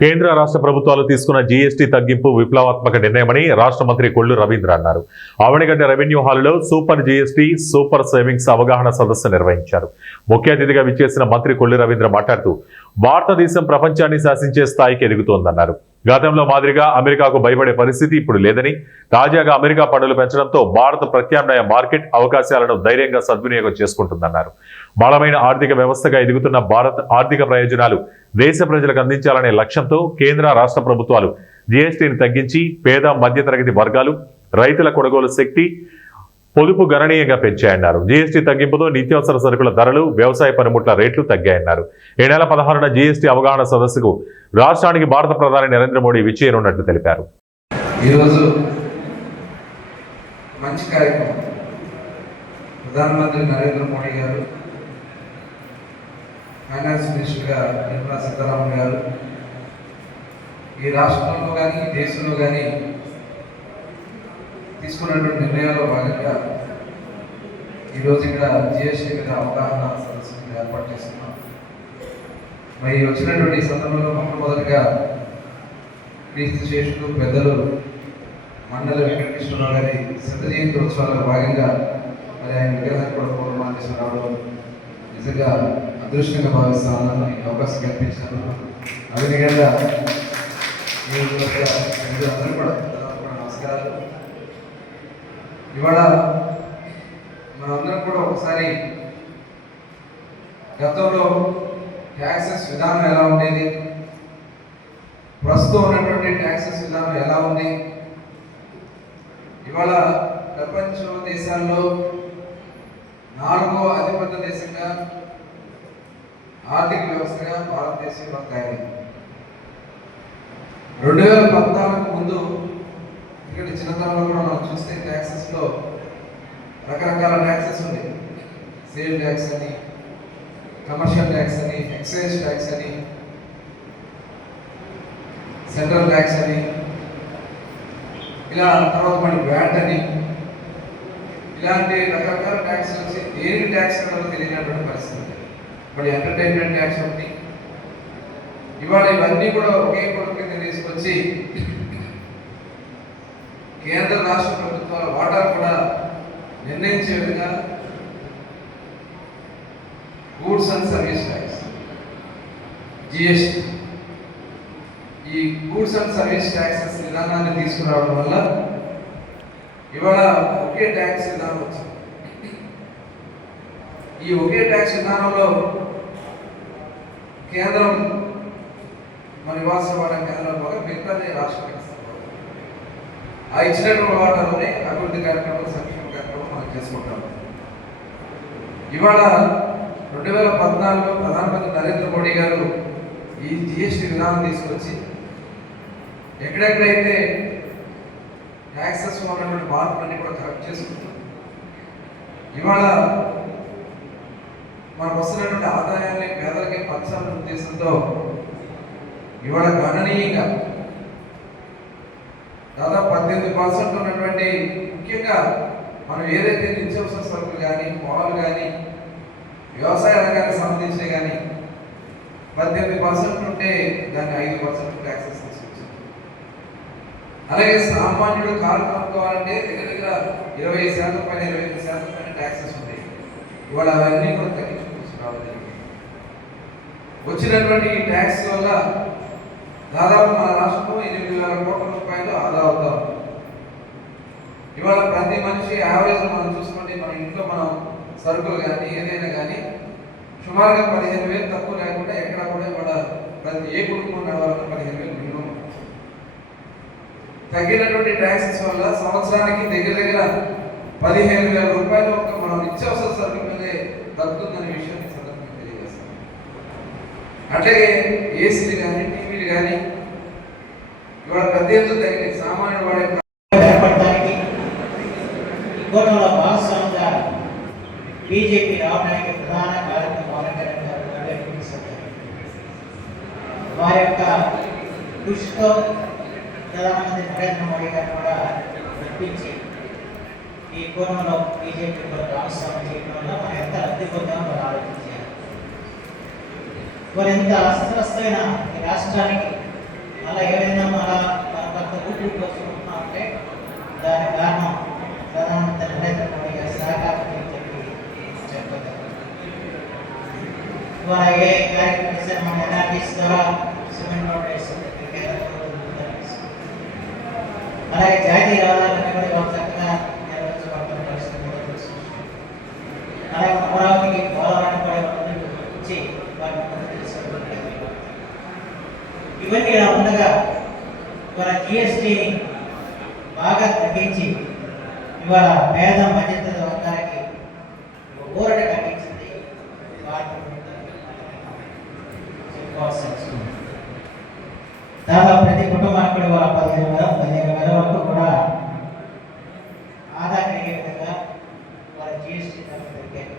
కేంద్ర రాష్ట్ర ప్రభుత్వాలు తీసుకున్న జీఎస్టీ తగ్గింపు విప్లవాత్మక నిర్ణయమని రాష్ట్ర మంత్రి కొల్లు రవీంద్ర అన్నారు. ఆవణిగడ్డ రెవెన్యూ హాలులో సూపర్ జీఎస్టీ సూపర్ సేవింగ్స్ అవగాహన సదస్సు నిర్వహించారు. ముఖ్య అతిథిగా విచ్చేసిన మంత్రి కొల్లు రవీంద్ర మాట్లాడుతూ భారతదేశం ప్రపంచాన్ని శాసించే స్థాయికి ఎదుగుతోందన్నారు. గతంలో మాదిరిగా అమెరికాకు భయపడే పరిస్థితి ఇప్పుడు లేదని, తాజాగా అమెరికా పన్నులు పెంచడంతో భారత ప్రత్యామ్నాయ మార్కెట్ అవకాశాలను ధైర్యంగా సద్వినియోగం చేసుకుంటుందన్నారు. బలమైన ఆర్థిక వ్యవస్థగా ఎదుగుతున్న భారత్ ఆర్థిక ప్రయోజనాలు దేశ ప్రజలకు అందించాలనే లక్ష్యంతో కేంద్ర రాష్ట్ర ప్రభుత్వాలు జీఎస్టీని తగ్గించి పేద మధ్యతరగతి వర్గాలు, రైతుల కొనుగోలు శక్తి, పొదుపు గణనీయంగా పెంచాయన్నారు. జీఎస్టీ తగ్గింపుతో నిత్యావసర సరుకుల ధరలు, వ్యవసాయ పనిముట్ల రేట్లు తగ్గాయన్నారు. ఈ నెల 16న జీఎస్టీ అవగాహన సదస్సుకు రాష్ట్రానికి భారత ప్రధాని నరేంద్ర మోడీ విచ్చేయనున్నట్లు తెలిపారు. ఈరోజు మంచి కార్యక్రమం. ప్రధానమంత్రి నరేంద్ర మోడీ గారు, ఫైనాన్స్ మినిస్టర్గా నిర్మలా సీతారామన్ గారు ఈ రాష్ట్రంలో కానీ దేశంలో కానీ తీసుకున్నటువంటి నిర్ణయాల్లో భాగంగా ఈరోజు ఇక్కడ జిఎస్టీ మీద అవగాహన సదస్సు ఏర్పాటు చేస్తున్నాం. మరి వచ్చినటువంటి సందర్భంలో మొట్టమొదటిగా క్రీస్తు శేషులు పెద్దలు మండల వెంకటకృష్ణరావు గారి శత జయంతి ఉత్సవాల్లో భాగంగా మరి ఆయన విగ్రహాన్ని కూడా పూర్వమాదేశం రావడం నిజంగా అదృష్టంగా భావిస్తానని అవకాశం కల్పించాను. అవినిగంగా అందరూ కూడా నమస్కారాలు. ఇవాళ మనందరం కూడా ఒకసారి గతంలో ట్యాక్సెస్ విధానం ఎలా ఉండేది, ప్రస్తుతం ఉన్నటువంటి ట్యాక్సెస్ విధానం ఎలా ఉంది, ఇవాళ ప్రపంచ దేశాల్లో 4వ అతిపెద్ద దేశంగా ఆర్థిక వ్యవస్థగా భారతదేశం తయారైంది. 2014 ముందు ఇక్కడ చిన్నతనంలో కూడా మనం చూస్తే ట్యాక్సెస్లో రకరకాల ట్యాక్సెస్ ఉంది. సేల్ ట్యాక్స్ అని, కమర్షియల్ ట్యాక్స్ అని, ఎక్సైజ్ ట్యాక్స్ అని, సెంట్రల్ ట్యాక్స్ అని, ఇలా తర్వాత మళ్ళీ వ్యాట్ అని, ఇలాంటి రకరకాల ట్యాక్స్ వచ్చి దేనికి ట్యాక్స్ కట్టాలో తెలియనటువంటి పరిస్థితి. మళ్ళీ ఎంటర్టైన్మెంట్ ట్యాక్స్ ఉంది. ఇవాళ ఇవన్నీ కూడా ఒకే కొడుకు కింద తీసుకొచ్చి కేంద్ర రాష్ట్ర ప్రభుత్వాల వాటాలు కూడా నిర్ణయించే విధంగా goods and service tax GST, ఈ గూడ్స్ అండ్ సర్వీస్ ట్యాక్సెస్ విధానాన్ని తీసుకురావడం వల్ల ఇవాళ ఒకే ట్యాక్స్ విధానం వచ్చింది. ఈ ఒకే ట్యాక్స్ విధానంలో కేంద్రం మన నివాస వాడ కేంద్రం బాగా మిగతా రాష్ట్రానికి ఆ ఇచ్చినటువంటి వాటాలోనే అభివృద్ధి కార్యక్రమాలు, సంక్షేమ కార్యక్రమం మనం చేసుకుంటాం. ఇవాళ 2014లో ప్రధానమంత్రి నరేంద్ర మోడీ గారు ఈ జిఎస్టీ విధానం తీసుకొచ్చి ఎక్కడెక్కడైతే ట్యాక్సెస్ ఉన్నటువంటి మార్పులన్నీ కూడా కరెక్ట్ చేసుకుంటాం. ఇవాళ మనకు వస్తున్నటువంటి ఆదాయాన్ని పేదలకి పంచాలనే ఉద్దేశంతో ఇవాళ గణనీయంగా దాదాపు 18% ఉన్నటువంటి, ముఖ్యంగా మనం ఏదైతే నిత్యావసర సరుకులు కానీ, పాలు కానీ, వ్యవసాయ రంగానికి సంబంధించిన కానీ 18% ఉంటే దాన్ని 5% ట్యాక్సెస్ తీసుకొచ్చింది. అలాగే సామాన్యుడు కారు కొనుక్కోవాలంటే దగ్గర 20% పైన 25% పైన ట్యాక్సెస్ ఉంటాయి. ఇవాళ అవన్నీ కూడా తగ్గించుకుంటున్నాం. వచ్చినటువంటి ఈ ట్యాక్స్ వల్ల దాదాపు మన రాష్ట్రంలో 8,000 కోట్ల రూపాయలు ఆదా అవుతాం. ఇవాళ ప్రతి మనిషి యావరేజ్ మనం చూసుకోండి, మన ఇంట్లో మనం సరుకులు కానీ ఏదైనా కానీ సుమారుగా 15,000 తక్కువ లేకుండా ఎక్కడ కూడా ఇవాళ ప్రతి ఏ కుటుంబం నడవాలన్నా 15,000 మినిమం. తగ్గినటువంటి ట్యాక్సెస్ వల్ల సంవత్సరానికి దగ్గర 15,000 రూపాయలు ఒక మనం నిత్యావసర సరుకుల మీదే తగ్గుతుందనే విషయాన్ని సందర్భంగా తెలియజేస్తాం. అట్లాగే ఏసీలు కానీ, టీవీలు కానీ ఇవాళ పెద్ద ఎత్తున తగ్గినాయి. సామాన్యుడు వాడే ఏర్పడటానికి కోటంలో భాగస్వామిగా బీజేపీ రావడానికి ప్రధాన కారణం వారి యొక్క కృషితో ప్రధానమంత్రి నరేంద్ర మోడీ గారు కూడా నడిపించి ఈ కోణంలో బీజేపీ కూడా భాగస్వామ్యం చేయడం వల్ల మనం ఎంత అద్భుతంగా మనం ఆలోచించాలి. మరి ఎంత అస్తవ్యస్తమైన రాష్ట్రానికి అలా ఏదైనా మన కొంత ఊపిరి వస్తున్నా అంటే దాని కారణం ప్రధానమంత్రి నరేంద్ర మోడీ గారి సహకారం అని చెప్పి చెప్పగలం. ఇవాళ ఏ కార్యక్రమం చేస్తే మన ఎన్ఆర్టీస్ ద్వారా సిమెంట్ రోడ్ వేస్తుంది, అలాగే జాతీయ రహదారులన్నీ కూడా ఒక చక్కగా నిర్వహించబడుతున్న పరిస్థితి కూడా తెలుసు. అలాగే అమరావతికి పోలవరాన్ని కూడా ఇచ్చి వాటిని తీసుకుంటుంది. ఇవన్నీ ఇలా ఉండగా ఇవాళ జిఎస్టీని బాగా తగ్గించి ఇవాళ పేద మధ్యతరగతి వర్గాలకి ఊరట కట్టించింది దాదాపు ప్రతి కుటుంబానికి కూడా ఇవాళ 15,000 వరకు కూడా ఆదా కలిగే విధంగా వాళ్ళ జిఎస్టీ తగ్గారు.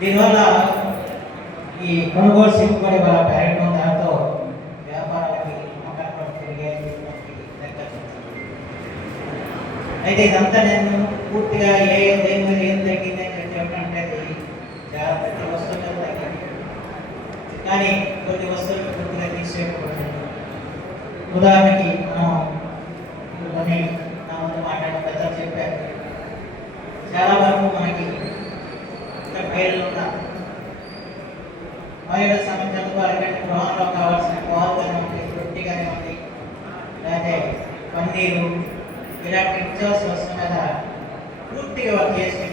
దీనివల్ల ఈ కొనుగోలు శక్తి కూడా ఇవాళ పెరగడం, దాంతో వ్యాపారాలకి అమ్మకాలు పెరిగాయి. అయితే ఇదంతా నేను పూర్తిగా దేని మీద ఏం తగ్గిందని చెప్పంటే చాలా ప్రతి వస్తువులు తగ్గింది, కానీ కొన్ని వస్తువులు పూర్తిగా తీసేయకూడదు. ఉదాహరణకి మనం కొన్ని నా ముందు మాట్లాడిన పెద్దలు చెప్పారు, చాలా వరకు మనకి మహిళలు ఉన్నారు. మహిళల సమస్యలకు అలాంటి గృహంలో కావాల్సిన పాలు కానివ్వండి, రొట్టి కానివ్వండి, లేకపోతే పన్నీరు, ఇలాంటి నిత్యావసర వస్తువుల మీద పూర్తిగా వర్క్ చేసుకుని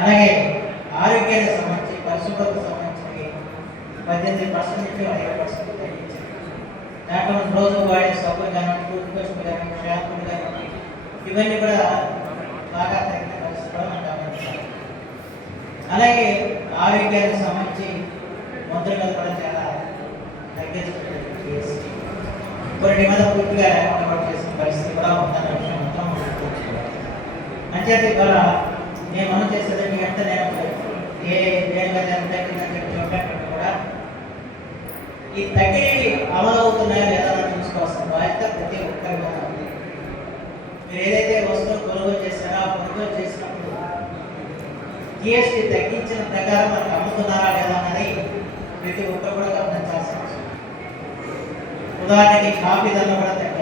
అలాగే ఆరోగ్యానికి సంబంధించి పరిశుభ్రతకు సంబంధించి 18% నుంచి 20% తగ్గించారు. దాంట్లో రోజు వాడే సబ్బులు కానివ్వండి, టూత్ పేస్ట్ కానివ్వండి, షాంపూలు కానివ్వండి, ఇవన్నీ కూడా బాగా తగ్గిన పరిస్థితుల్లో మనం గమనించాలి. అలాగే ఆరోగ్యానికి సంబంధించి మందుల మీద కూడా చాలా తగ్గించుకుంటుంది. కొన్ని మీద పూర్తిగా ఏర్పాటు చేసిన పరిస్థితి కూడా ఉందన్న విషయం మొత్తం అంచేత ద్వారా నేను మనం చేసేది మీ అంతా నేను దేని మీద ఎంత తగ్గిందని చెప్పి చెప్పినట్టు కూడా ఈ తగ్గినవి అమలు అవుతున్నాయో లేదా చూసుకోవాల్సిన బాధ్యత ప్రతి ఒక్కరి మీద ఉంది. మీరు ఏదైతే వస్తువులు కొనుగోలు చేస్తారో ఆ కొనుగోలు చేసినప్పుడు జిఎస్టీ తగ్గించిన ప్రకారం మనకు అమ్ముతున్నారా లేదా అన్నది ప్రతి ఒక్కరు కూడా గమనించాల్సిన అవసరం. ఉదాహరణకి కాఫీ ధరలు కూడా తగ్గాయి.